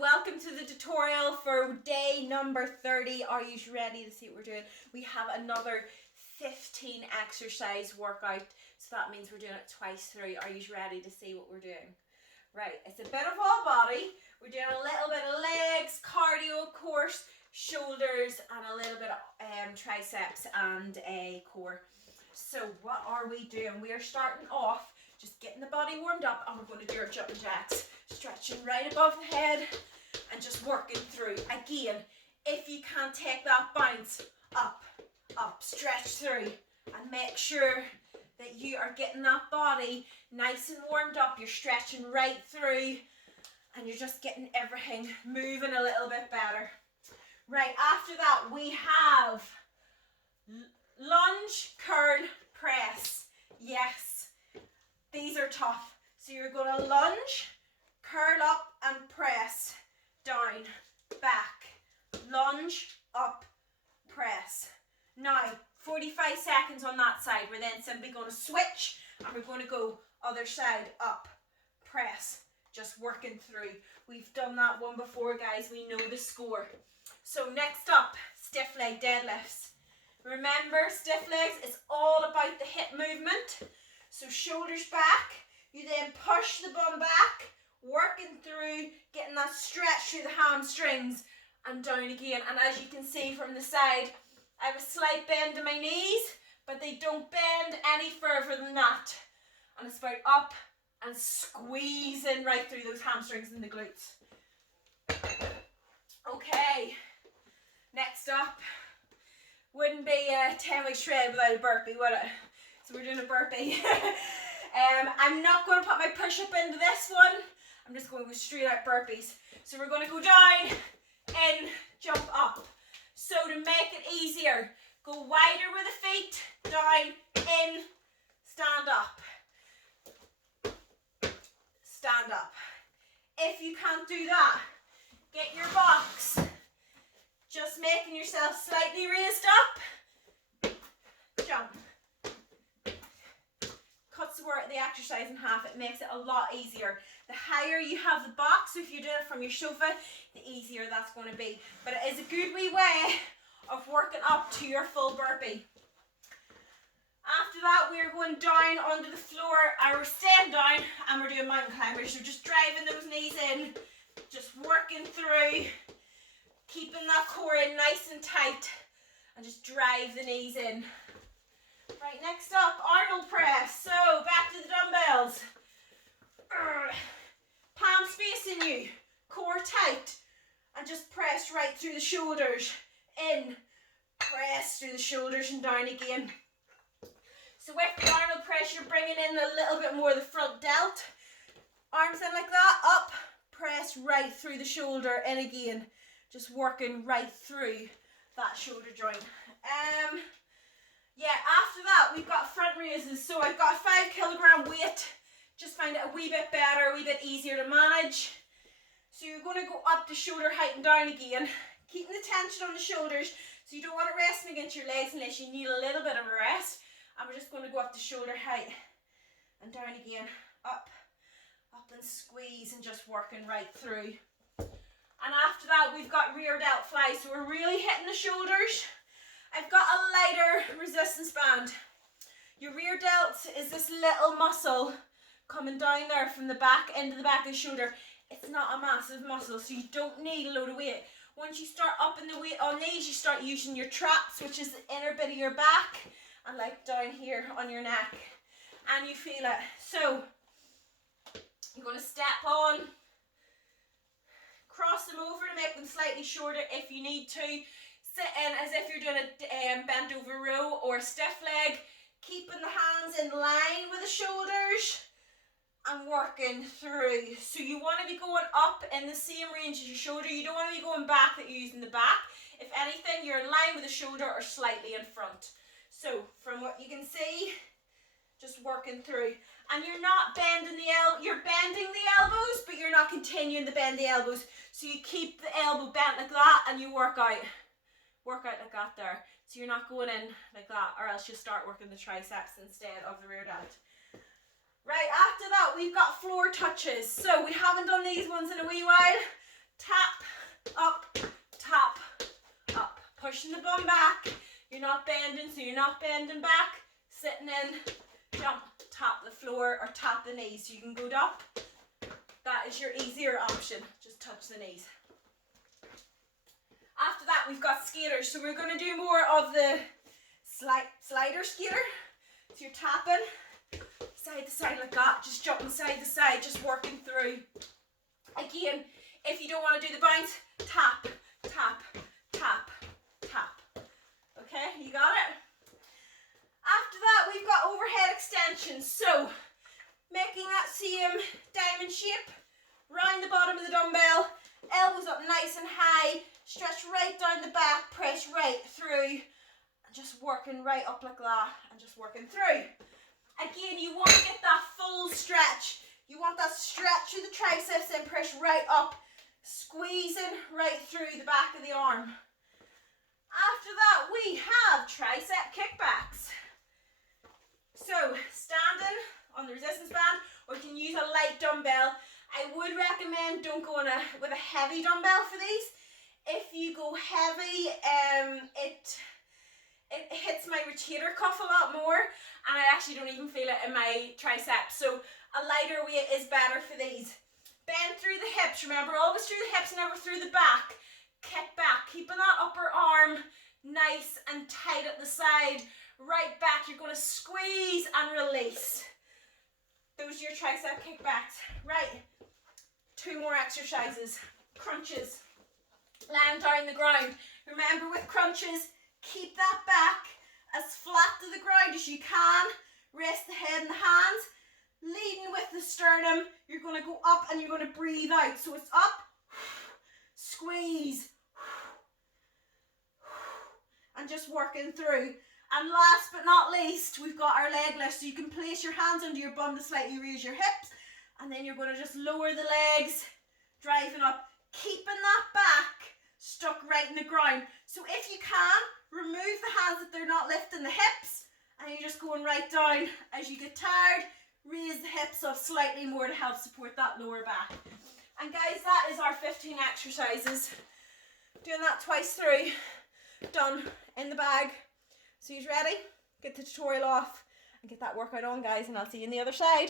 welcome to the tutorial for day number 30. Are you ready to see what we're doing? We have another 15 exercise workout, so that means we're doing it twice through. Are you ready to see what we're doing? Right, it's a bit of all body. We're doing a little bit of legs, cardio of course, shoulders, and a little bit of triceps and a core. So what are we doing? We are starting off just getting the body warmed up, and we're going to do our jumping jacks. Stretching right above the head and just working through. Again, if you can't take that bounce, up, stretch through, and make sure that you are getting that body nice and warmed up. You're stretching right through, and you're just getting everything moving a little bit better. Right, after that we have lunge, curl, press. Yes, these are tough. So you're going to lunge, curl up and press, down, back, lunge, up, press. Now, 45 seconds on that side. We're then simply going to switch and we're going to go other side, up, press, just working through. We've done that one before, guys. We know the score. So next up, stiff leg deadlifts. Remember, stiff legs is all about the hip movement. So shoulders back, you then push the bum back, working through, getting that stretch through the hamstrings and down again. And as you can see from the side, I have a slight bend in my knees, but they don't bend any further than that. And it's about up and squeezing right through those hamstrings and the glutes. Okay, next up, wouldn't be a 10-week shred without a burpee, would it? So we're doing a burpee. I'm not going to put my push-up into this one. I'm just going to go straight out burpees. So we're going to go down, in, jump up. So to make it easier, go wider with the feet, down, in, stand up. Stand up. If you can't do that, get your box. Just making yourself slightly raised up. Jump. Cuts the exercise in half. It makes it a lot easier. The higher you have the box, so if you do it from your sofa, the easier that's going to be. But it is a good wee way of working up to your full burpee. After that, we're going down onto the floor, and we're staying down, and we're doing mountain climbers. So just driving those knees in, just working through, keeping that core in nice and tight, and just drive the knees in. Right, next up, Arnold press. So back to the dumbbells. Palms facing you, core tight, and just press right through the shoulders. In, press through the shoulders and down again. So with the Arnold press, you're bringing in a little bit more of the front delt. Arms in like that, up, press right through the shoulder, in again. Just working right through that shoulder joint. Yeah, after that, we've got front raises. So I've got a 5 kilogram weight. Just find it a wee bit better, a wee bit easier to manage. So you're going to go up to shoulder height and down again. Keeping the tension on the shoulders. So you don't want it resting against your legs unless you need a little bit of a rest. And we're just going to go up to shoulder height and down again. Up and squeeze and just working right through. And after that, we've got rear delt fly. So we're really hitting the shoulders. I've got a lighter resistance band. Your rear delt is this little muscle coming down there from the back into the back of the shoulder. It's not a massive muscle, so you don't need a load of weight. Once you start upping the weight on these, you start using your traps, which is the inner bit of your back, and like down here on your neck. And you feel it. So, you're going to step on, cross them over to make them slightly shorter if you need to. Sit in as if you're doing a bent over row or a stiff leg, keeping the hands in line with the shoulders and working through. So you want to be going up in the same range as your shoulder. You don't want to be going back that you're using the back. If anything, you're in line with the shoulder or slightly in front. So from what you can see, just working through. And you're not bending the you're bending the elbows, but you're not continuing to bend the elbows. So you keep the elbow bent like that and you work out like that there. So you're not going in like that, or else you start working the triceps instead of the rear delt. Right, after that we've got floor touches. So we haven't done these ones in a wee while. Tap pushing the bum back. You're not bending, so you're not bending back. Sitting in, jump, tap the floor or tap the knees. So you can go up. That is your easier option. Just touch the knees. After that, we've got skaters. So we're going to do more of the slider skater. So you're tapping side to side like that, just jumping side to side, just working through. Again, if you don't want to do the bounce, tap, tap, tap, tap. Okay, you got it? After that, we've got overhead extensions. So, making that same diamond shape, round the bottom of the dumbbell, elbows up nice and high, stretch right down the back, press right through, and just working right up like that, and just working through. Again, you want to get that full stretch. You want that stretch through the triceps and press right up, squeezing right through the back of the arm. After that, we have tricep kickbacks. So, standing on the resistance band, or you can use a light dumbbell. I would recommend don't go with a heavy dumbbell for these. If you go heavy, it hits my rotator cuff a lot more, and I actually don't even feel it in my triceps. So a lighter weight is better for these. Bend through the hips. Remember, always through the hips, never through the back. Kick back, keeping that upper arm nice and tight at the side. Right back, you're going to squeeze and release. Those are your tricep kickbacks. Right, 2 more exercises. Crunches. Land down the ground. Remember, with crunches, keep that back as flat to the ground as you can. Rest the head and the hands. Leading with the sternum, you're going to go up and you're going to breathe out. So it's up, squeeze, and just working through. And last but not least, we've got our leg lift. So you can place your hands under your bum to slightly raise your hips, and then you're going to just lower the legs, driving up, keeping that back stuck right in the ground. So if you can, remove the hands if they're not lifting the hips, and you're just going right down. As you get tired, raise the hips up slightly more to help support that lower back. And guys, that is our 15 exercises. Doing that twice through, done, in the bag. So you're ready? Get the tutorial off and get that workout on, guys, and I'll see you on the other side.